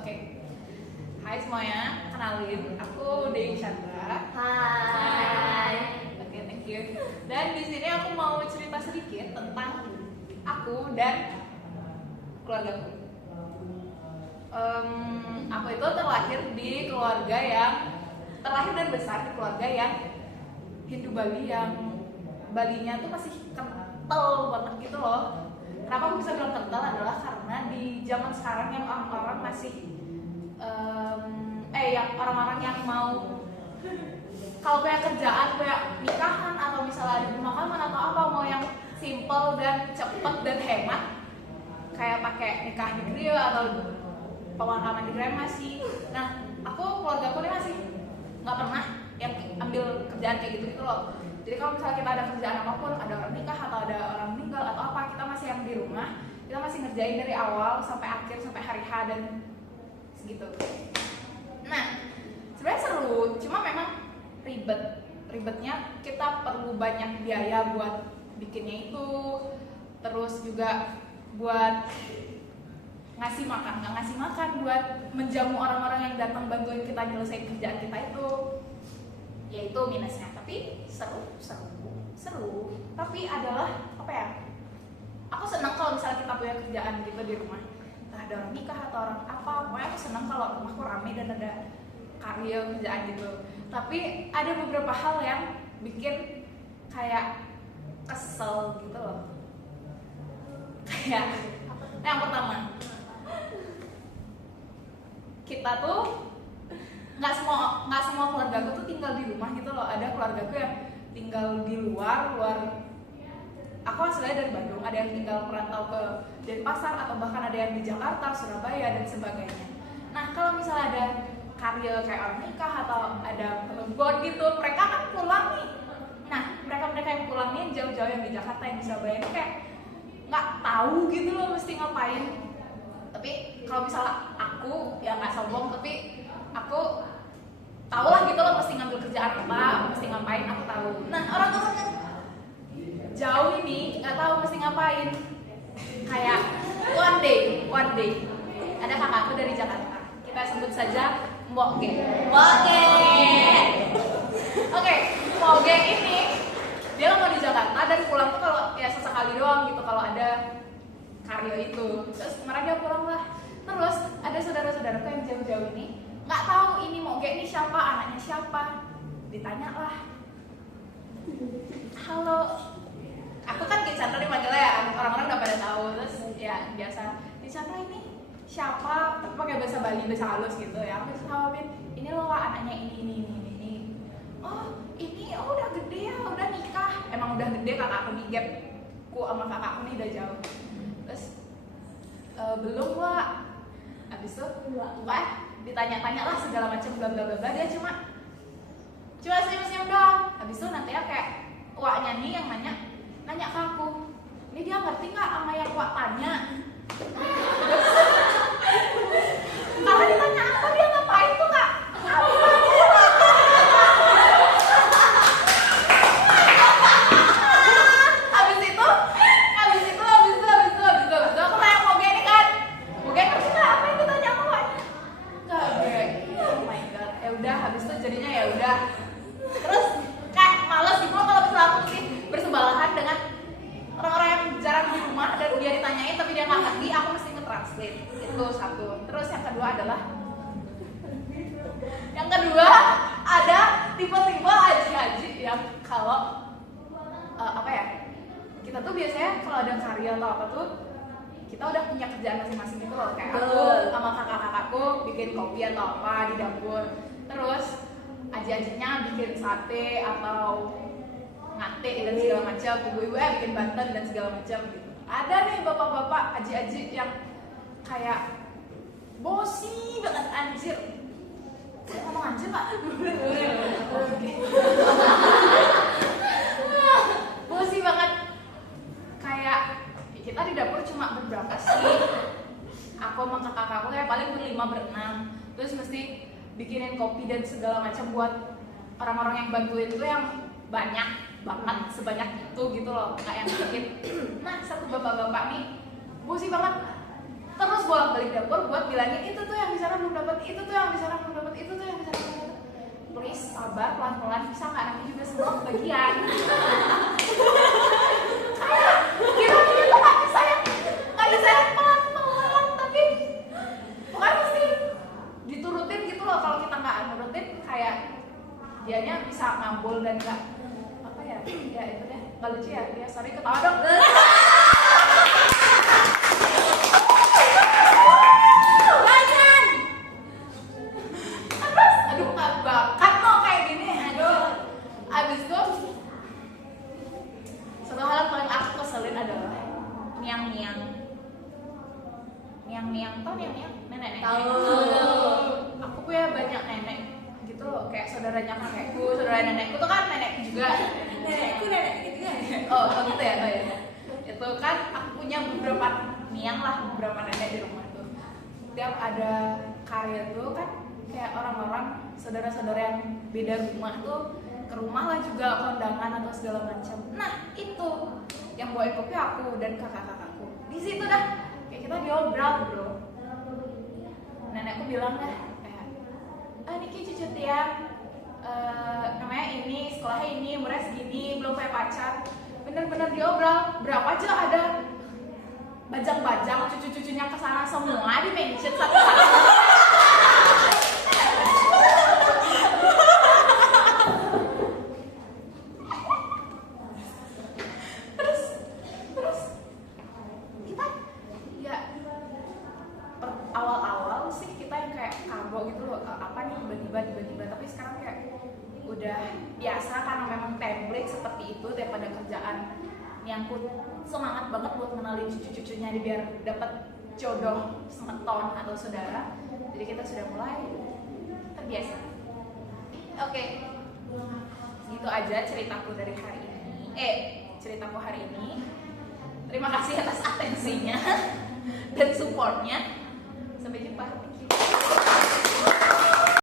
Oke. Hai semuanya, kenalin, aku Dewi Chandra. Hai. Oke, thank you. Dan di sini aku mau cerita sedikit tentang aku dan keluargaku. Aku itu terlahir dan besar di keluarga yang Hindu Bali, yang Balinya tuh masih kental banget gitu loh. Kenapa aku bisa bilang kental adalah karena di zaman sekarang yang orang-orang masih yang orang-orang yang mau kalau kayak kerjaan kayak nikahan atau misalnya ada pemakaman atau apa, mau yang simple dan cepet dan hemat, kayak pakai nikah di grill atau pemakaman di kremasi. Nah, keluarga aku ini masih nggak pernah yang ambil kerjaan kayak gitu loh. Jadi kalau misalnya kita ada kerjaan apapun, ada orang nikah atau ada orang meninggal atau apa, kita masih yang di rumah, kita masih ngerjain dari awal sampai akhir, sampai hari H dan segitu. Nah, sebenarnya seru, cuma memang ribetnya kita perlu banyak biaya buat bikinnya itu, terus juga buat nggak ngasih makan buat menjamu orang-orang yang datang bantuin kita nyelesain kerjaan kita itu. Ya itu minusnya, tapi seru. Tapi adalah apa ya? Aku senang kalau misalnya kita punya kerjaan gitu di rumah. Entah ada orang nikah atau orang apa, pokoknya aku senang kalau rumahku rame dan ada karya kerjaan gitu. Tapi ada beberapa hal yang bikin kayak kesel gitu loh. Kayak yang pertama, kita tuh nggak semua keluargaku tuh tinggal di rumah gitu loh. Ada keluargaku yang tinggal di luar. Aku asalnya dari Bandung, ada yang tinggal merantau ke Denpasar atau bahkan ada yang di Jakarta, Surabaya dan sebagainya. Nah, kalau misalnya ada karya kayak orang nikah atau ada perempuan gitu, mereka kan pulang nih. Nah, mereka yang pulang nih jauh-jauh, yang di Jakarta, yang di Surabaya ini kayak nggak tahu gitu loh mesti ngapain. Tapi kalau misalnya aku, ya nggak sombong, tapi aku tahu lah gitu loh mesti ngambil kerjaan apa, mesti ngapain, aku tahu. Nah, orang-orang yang jauh ini nggak tahu mesti ngapain. Kayak one day ada kakakku dari Jakarta, kita sebut saja Mbok Ge. Oke, Mbok Ge ini dia lama di Jakarta dan pulang tuh kalau ya sesekali doang gitu kalau ada karya itu. Terus kemarin dia pulang lah. Terus ada saudara-saudaraku yang jauh-jauh ini nggak tahu ini Mbok Ge ini siapa, anaknya siapa. Ditanya lah, halo, aku kan Ki Chandra dipanggilnya ya, orang-orang udah pada tahu. Terus ya biasa, Ki Chandra ini siapa, tapi pakai bahasa Bali, bahasa halus gitu ya. Aku jawabin, ini loh anaknya ini. Oh udah gede ya, udah nikah. Emang udah gede, kakakku nih, gapku sama kakakku nih udah jauh. Terus belum lah. Abis itu ditanya-tanya lah segala macam bla bla bla. Dia cuma senyum-senyum doang. Abis itu nanti ya kayak waknya nih yang nanya ke aku, ini dia ngerti nggak sama yang wak tanya? Kalau ditanya apa dia ngapain tuh kak? Habis itu aku tanya mau gini kan, mau gini ngerti nggak apa yang ditanya sama waknya? Nggak gue, oh my god, ya udah. Habis itu jadinya ya udah. Terus kayak males gitu loh kalau misalnya aku mesti bersebelahan dengan orang-orang yang jarang di rumah dan dia ditanyain tapi dia nggak ngerti, aku mesti nge-translate. Itu satu. Terus yang kedua ada tipe-tipe haji yang kalau kita tuh biasanya kalau ada karya atau apa tuh kita udah punya kerjaan masing-masing gitu loh. Kayak aku sama kakak-kakakku bikin kopi atau apa di dapur. Terus aji-ajinya bikin sate atau ngate dan segala macam, ibu-ibu bikin banten dan segala macam gitu. Ada nih bapak-bapak aji-aji yang kayak bosi banget, anjir. Saya ngomong anjir pak. Bosi banget. Kayak kita di dapur cuma beberapa sih. Aku sama kakak-kakakku kayak paling ber-5-6. Terus mesti bikinin kopi dan segala macam buat orang-orang yang bantuin tuh yang banyak banget, sebanyak itu gitu loh, kayak yang bikin. Nah, satu bapak-bapak nih bosi banget, terus bolak-balik dapur buat bilangin itu tuh yang di sana belum dapat itu tuh, yang di sana belum dapat itu tuh, yang di sana belum dapat. Please sabar, pelan-pelan, bisa nggak, nanti juga semua kebagian. Kayak kira-kira tuh nggak bisa yang pelan-pelan, tapi pokoknya mesti diturutin gitu loh. Kalau kita nggak nurutin, kayak dianya bisa ngambul dan nggak apa ya, ya itu deh, nggak lucu ya, dia sorry ketawa dong. Terus, aduh nggak bakat loh kayak gini, aduh. Abis itu satu hal yang paling aku keselin adalah niang-niang. Tau niang-niang? Nenek-nenek. Aku punya banyak nenek gitu loh, kayak saudaranya kakekku, saudara nenekku tuh kan nenekku juga. Nenekku juga. Oh gitu ya, oh ya. Itu kan aku punya beberapa niang lah, beberapa nenek di rumah tuh. Tiap ada karya tuh kan kayak orang-orang saudara-saudara yang beda rumah tuh ke rumah lah juga, kondangan atau segala macam. Nah itu yang bawain kopi aku dan kakak-kakakku. Di situ dah kayak kita diobrol bro. Nenekku bilang dah kayak, Niki cucu Tiang, namanya ini, sekolahnya ini, umurnya segini, belum punya pacar. Bener-bener diobrol. Berapa aja ada bajang-bajang cucu-cucunya kesana semua di mention satu-satu. terus kita ya awal-awal sih kita yang kayak kagok gitu loh, apa nih tiba-tiba, tapi sekarang kayak udah biasa karena memang template seperti itu daripada kerjaan yang semangat banget buat kenalin cucu-cucunya biar dapat jodoh semeton atau saudara. Jadi kita sudah mulai terbiasa. Oke, gitu aja ceritaku dari hari ini. Ceritaku hari ini. Terima kasih atas atensinya dan supportnya. Sampai jumpa.